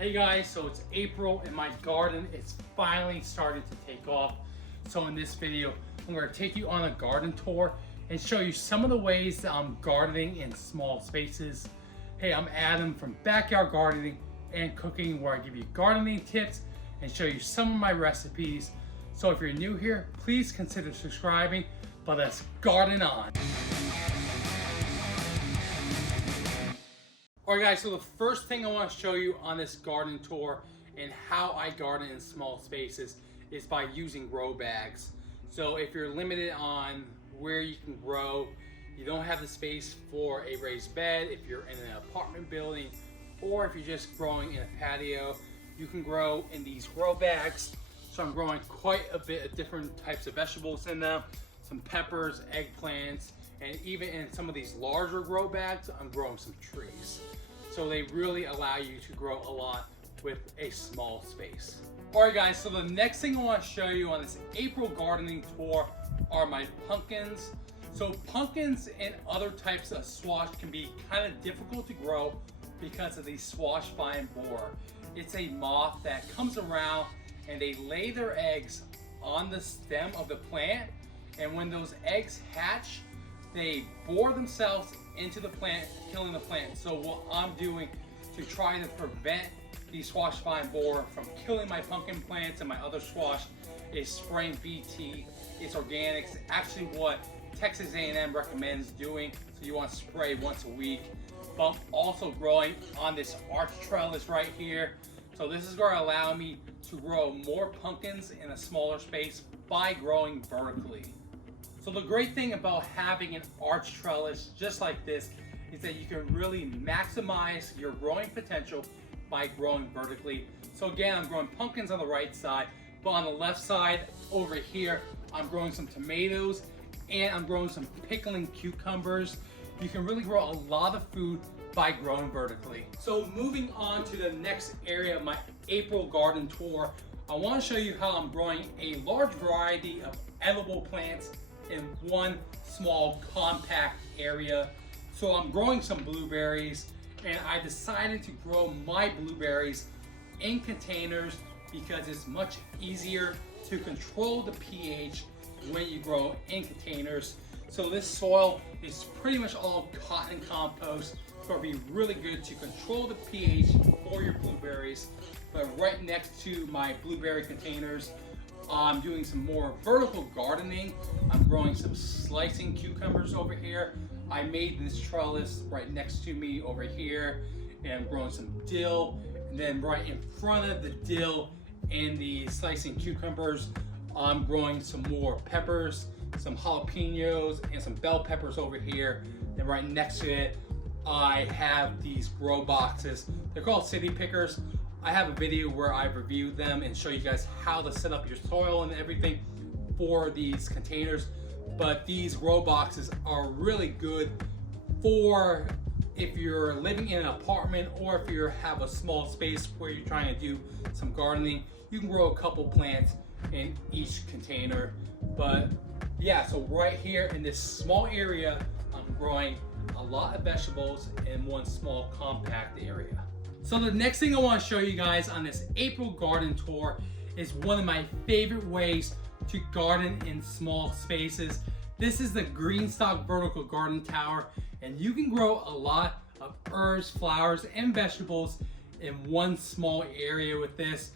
Hey guys, so it's April and my garden is finally starting to take off. So in this video, I'm going to take you on a garden tour and show you some of the ways that I'm gardening in small spaces. Hey, I'm Adam from Backyard Gardening and Cooking, where I give you gardening tips and show you some of my recipes. So if you're new here, please consider subscribing, but let's garden on. Alright guys, so the first thing I want to show you on this garden tour and how I garden in small spaces is by using grow bags. So if you're limited on where you can grow, you don't have the space for a raised bed, if you're in an apartment building, or if you're just growing in a patio, you can grow in these grow bags. So I'm growing quite a bit of different types of vegetables in them, some peppers, eggplants, and even in some of these larger grow bags, I'm growing some trees. So they really allow you to grow a lot with a small space. All right guys, so the next thing I want to show you on this April gardening tour are my pumpkins. So pumpkins and other types of squash can be kind of difficult to grow because of the squash vine borer. It's a moth that comes around and they lay their eggs on the stem of the plant, and when those eggs hatch, they bore themselves into the plant, killing the plant. So what I'm doing to try to prevent the squash vine borer from killing my pumpkin plants and my other squash is spraying BT. It's organics, actually what Texas A&M recommends doing. So you want to spray once a week. But I'm also growing on this arch trellis right here. So this is going to allow me to grow more pumpkins in a smaller space by growing vertically. So the great thing about having an arch trellis just like this is that you can really maximize your growing potential by growing vertically. So again, I'm growing pumpkins on the right side, but on the left side over here, I'm growing some tomatoes and I'm growing some pickling cucumbers. You can really grow a lot of food by growing vertically. So moving on to the next area of my April garden tour, I want to show you how I'm growing a large variety of edible plants in one small compact area. So I'm growing some blueberries, and I decided to grow my blueberries in containers because it's much easier to control the pH when you grow in containers. So this soil is pretty much all cotton compost. It's going to be really good to control the pH for your blueberries. But right next to my blueberry containers, I'm doing some more vertical gardening. I'm growing some slicing cucumbers over here. I made this trellis right next to me over here, and I'm growing some dill. And then right in front of the dill and the slicing cucumbers, I'm growing some more peppers, some jalapenos, and some bell peppers over here. And right next to it, I have these grow boxes. They're called city pickers. I have a video where I reviewed them and show you guys how to set up your soil and everything for these containers. But these grow boxes are really good for if you're living in an apartment or if you have a small space where you're trying to do some gardening. You can grow a couple plants in each container. But yeah, so right here in this small area, I'm growing a lot of vegetables in one small compact area. So the next thing I want to show you guys on this April garden tour is one of my favorite ways to garden in small spaces. This is the Greenstock Vertical Garden Tower, and you can grow a lot of herbs, flowers, and vegetables in one small area with this.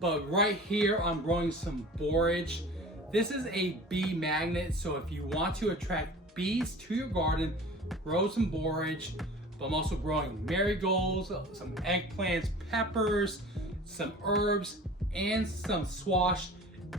But right here, I'm growing some borage. This is a bee magnet, so if you want to attract bees to your garden, grow some borage. But I'm also growing marigolds, some eggplants, peppers, some herbs, and some squash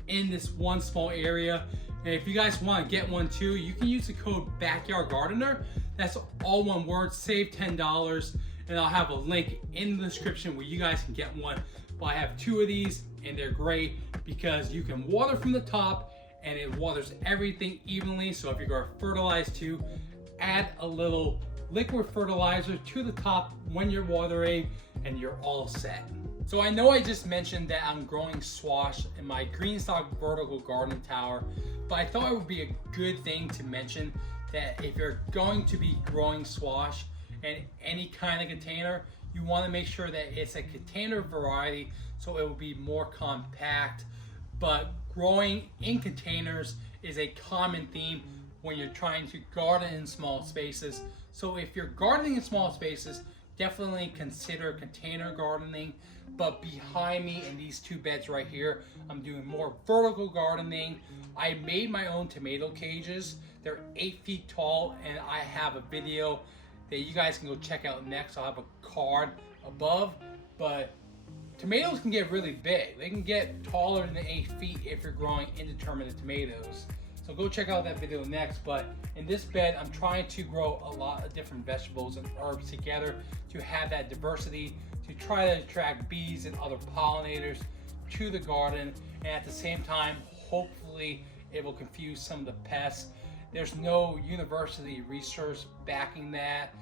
in this one small area. And if you guys want to get one too, you can use the code BackyardGardener. That's all one word, save $10. And I'll have a link in the description where you guys can get one. But I have two of these, and they're great because you can water from the top and it waters everything evenly. So if you're going to fertilize too, add a little liquid fertilizer to the top when you're watering and you're all set. So I know I just mentioned that I'm growing squash in my Greenstock Vertical Garden Tower, but I thought it would be a good thing to mention that if you're going to be growing squash in any kind of container, you want to make sure that it's a container variety so it will be more compact. But growing in containers is a common theme when you're trying to garden in small spaces. So if you're gardening in small spaces, definitely consider container gardening. But behind me in these two beds right here, I'm doing more vertical gardening. I made my own tomato cages. They're 8 feet tall, and I have a video that you guys can go check out next. I'll have a card above. But tomatoes can get really big. They can get taller than 8 feet if you're growing indeterminate tomatoes. So go check out that video next. But in this bed, I'm trying to grow a lot of different vegetables and herbs together to have that diversity, to try to attract bees and other pollinators to the garden. And at the same time, hopefully it will confuse some of the pests. There's no university research backing that,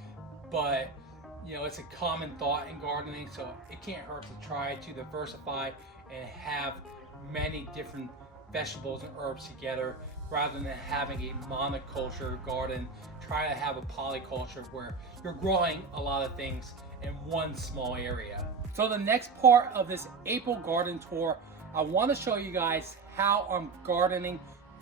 but you know, it's a common thought in gardening, so it can't hurt to try to diversify and have many different vegetables and herbs together rather than having a monoculture garden. Try to have a polyculture where you're growing a lot of things in one small area. So the next part of this April garden tour, I want to show you guys how I'm gardening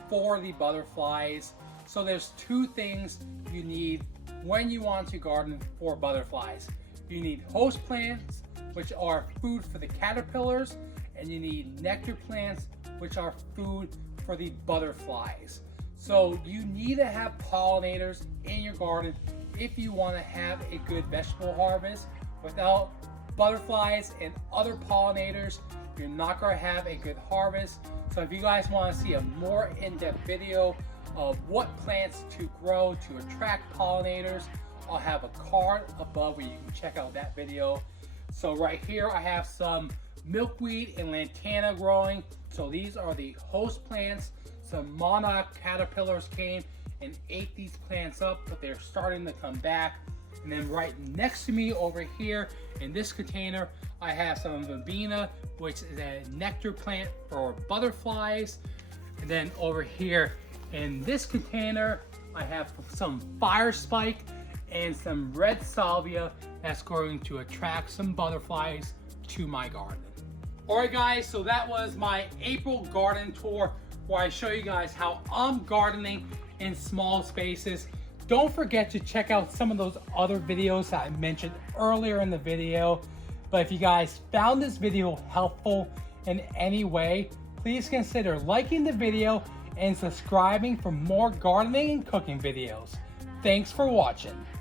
for the butterflies. So there's two things you need when you want to garden for butterflies. You need host plants, which are food for the caterpillars, and you need nectar plants, which are food for the butterflies. So you need to have pollinators in your garden if you want to have a good vegetable harvest. Without butterflies and other pollinators, you're not going to have a good harvest. So if you guys want to see a more in-depth video of what plants to grow to attract pollinators, I'll have a card above where you can check out that video. So right here I have some milkweed and lantana growing. So these are the host plants. Some monarch caterpillars came and ate these plants up, but they're starting to come back. And then right next to me over here in this container, I have some verbena, which is a nectar plant for butterflies. And then over here in this container, I have some fire spike and some red salvia that's going to attract some butterflies to my garden. All right guys, so that was my April garden tour where I show you guys how I'm gardening in small spaces. Don't forget to check out some of those other videos that I mentioned earlier in the video. But if you guys found this video helpful in any way, please consider liking the video and subscribing for more gardening and cooking videos. Thanks for watching.